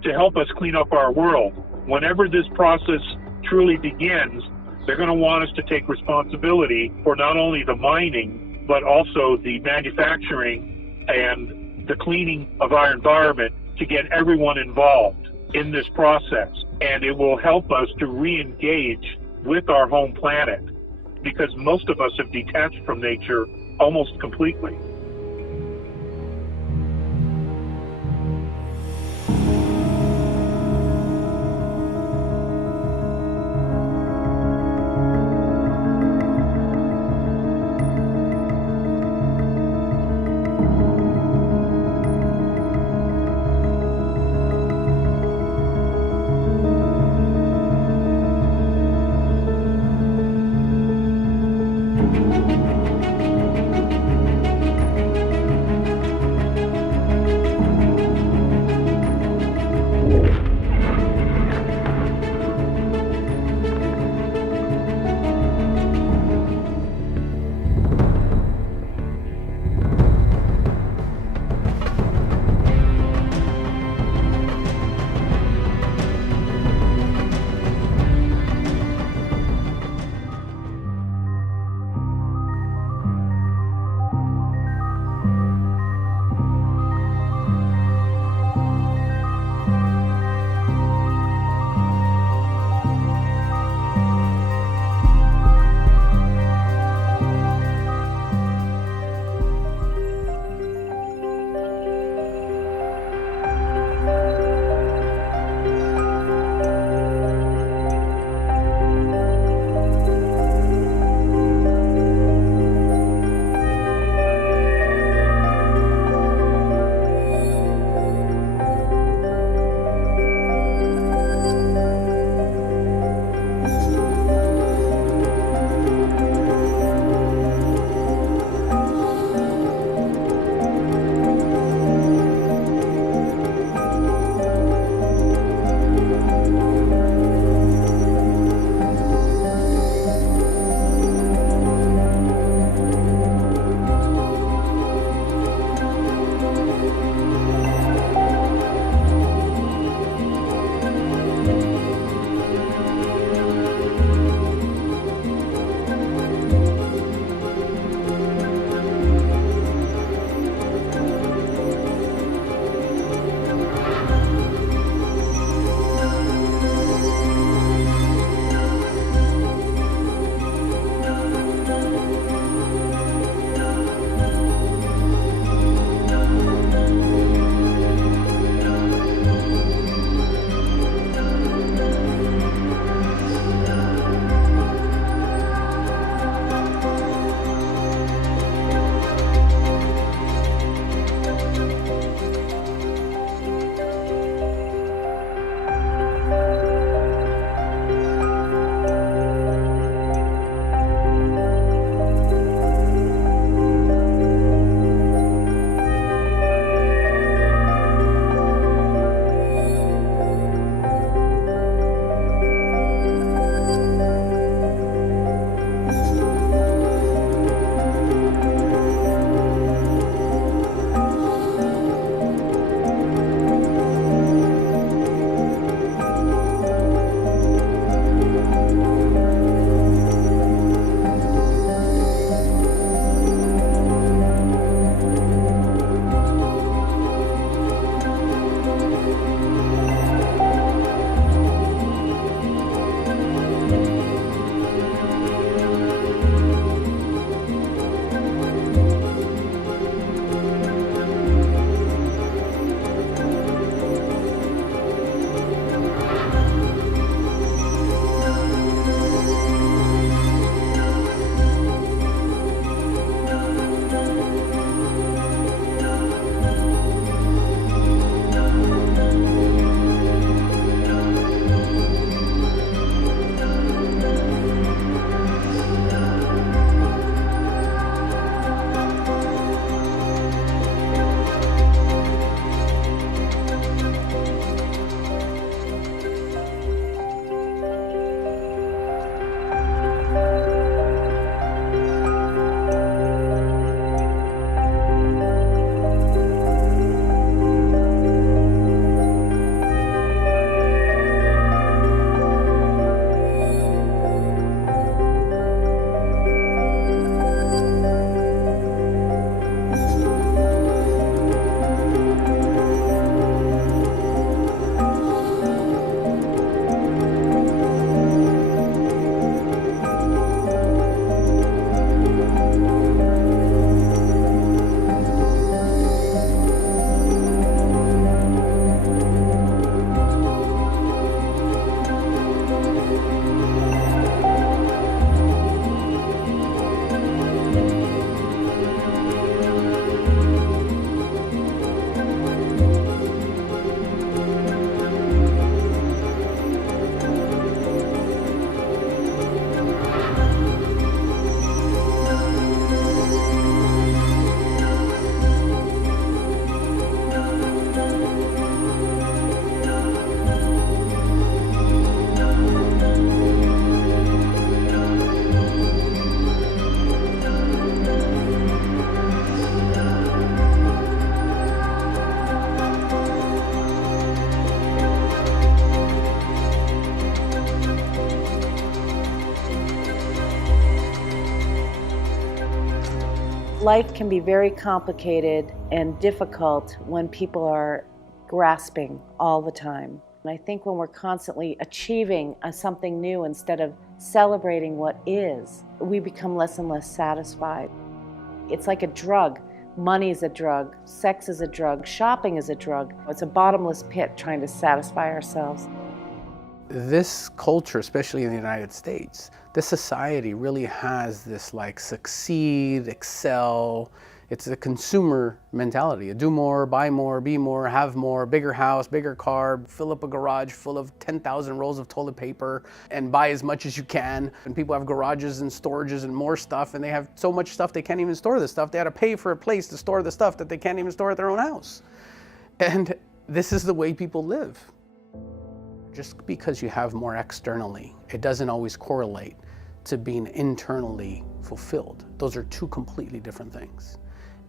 to help us clean up our world. Whenever this process truly begins, they're going to want us to take responsibility for not only the mining, but also the manufacturing and the cleaning of our environment to get everyone involved in this process. And it will help us to re-engage with our home planet, because most of us have detached from nature almost completely. Life can be very complicated and difficult when people are grasping all the time. And I think when we're constantly achieving something new instead of celebrating what is, we become less and less satisfied. It's like a drug. Money is a drug, sex is a drug, shopping is a drug. It's a bottomless pit trying to satisfy ourselves. This culture, especially in the United States, this society really has this like succeed, excel. It's a consumer mentality. Do more, buy more, be more, have more, bigger house, bigger car, fill up a garage full of 10,000 rolls of toilet paper and buy as much as you can. And people have garages and storages and more stuff, and they have so much stuff they can't even store the stuff. They had to pay for a place to store the stuff that they can't even store at their own house. And this is the way people live. Just because you have more externally, it doesn't always correlate to being internally fulfilled. Those are two completely different things.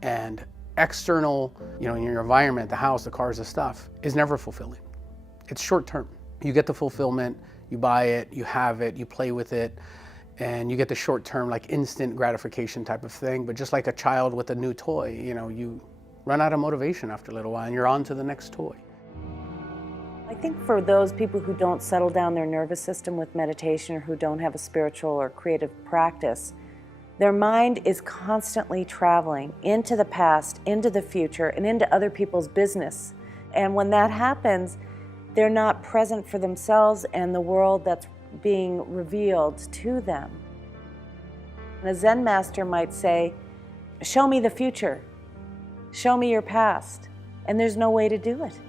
And external, in your environment, the house, the cars, the stuff, is never fulfilling. It's short term. You get the fulfillment, you buy it, you have it, you play with it, and you get the short term, like instant gratification type of thing. But just like a child with a new toy, you run out of motivation after a little while and you're on to the next toy. I think for those people who don't settle down their nervous system with meditation or who don't have a spiritual or creative practice, their mind is constantly traveling into the past, into the future, and into other people's business. And when that happens, they're not present for themselves and the world that's being revealed to them. And a Zen master might say, show me the future, show me your past, and there's no way to do it.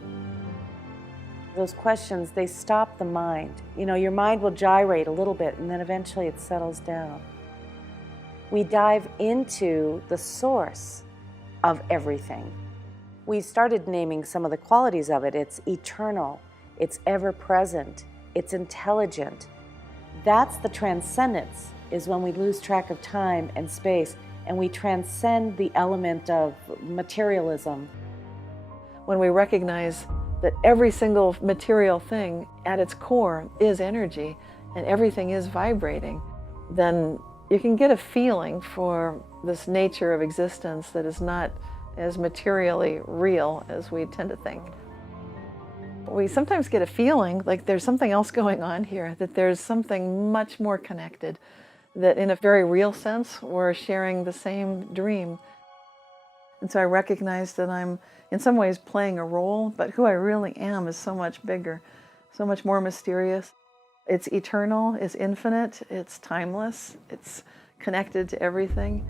Those questions, they stop the mind. Your mind will gyrate a little bit and then eventually it settles down. We dive into the source of everything. We started naming some of the qualities of it. It's eternal, it's ever-present, it's intelligent. That's the transcendence, is when we lose track of time and space and we transcend the element of materialism. When we recognize that every single material thing at its core is energy and everything is vibrating, then you can get a feeling for this nature of existence that is not as materially real as we tend to think. We sometimes get a feeling like there's something else going on here, that there's something much more connected, that in a very real sense, we're sharing the same dream. And so I recognize that I'm in some ways playing a role, but who I really am is so much bigger, so much more mysterious. It's eternal, it's infinite, it's timeless, it's connected to everything.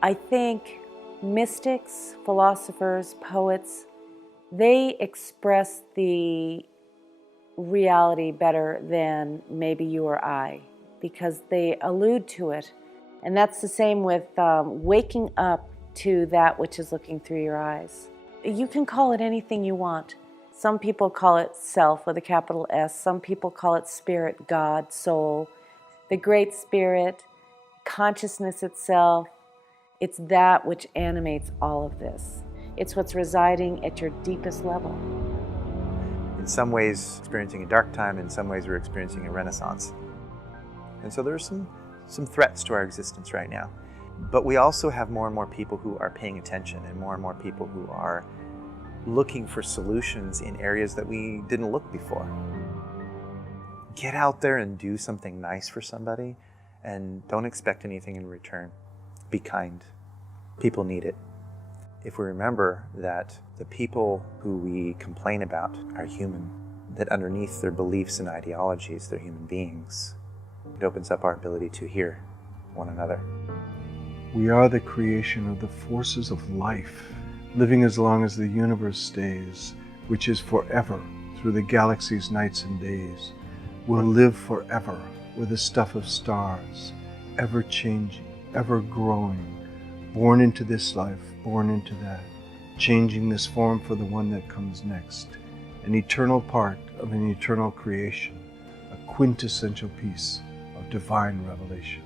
I think mystics, philosophers, poets, they express the reality better than maybe you or I, because they allude to it. And that's the same with waking up to that which is looking through your eyes. You can call it anything you want. Some people call it self with a capital S. Some people call it spirit, God, soul, the great spirit, consciousness itself. It's that which animates all of this. It's what's residing at your deepest level. In some ways, experiencing a dark time, in some ways, we're experiencing a renaissance. And so there's some threats to our existence right now. But we also have more and more people who are paying attention and more people who are looking for solutions in areas that we didn't look before. Get out there and do something nice for somebody and don't expect anything in return. Be kind. People need it. If we remember that the people who we complain about are human, that underneath their beliefs and ideologies, they're human beings, it opens up our ability to hear one another. We are the creation of the forces of life, living as long as the universe stays, which is forever, through the galaxy's nights and days. We'll live forever with the stuff of stars, ever changing, ever growing, born into this life, born into that, changing this form for the one that comes next, an eternal part of an eternal creation, a quintessential piece of divine revelation.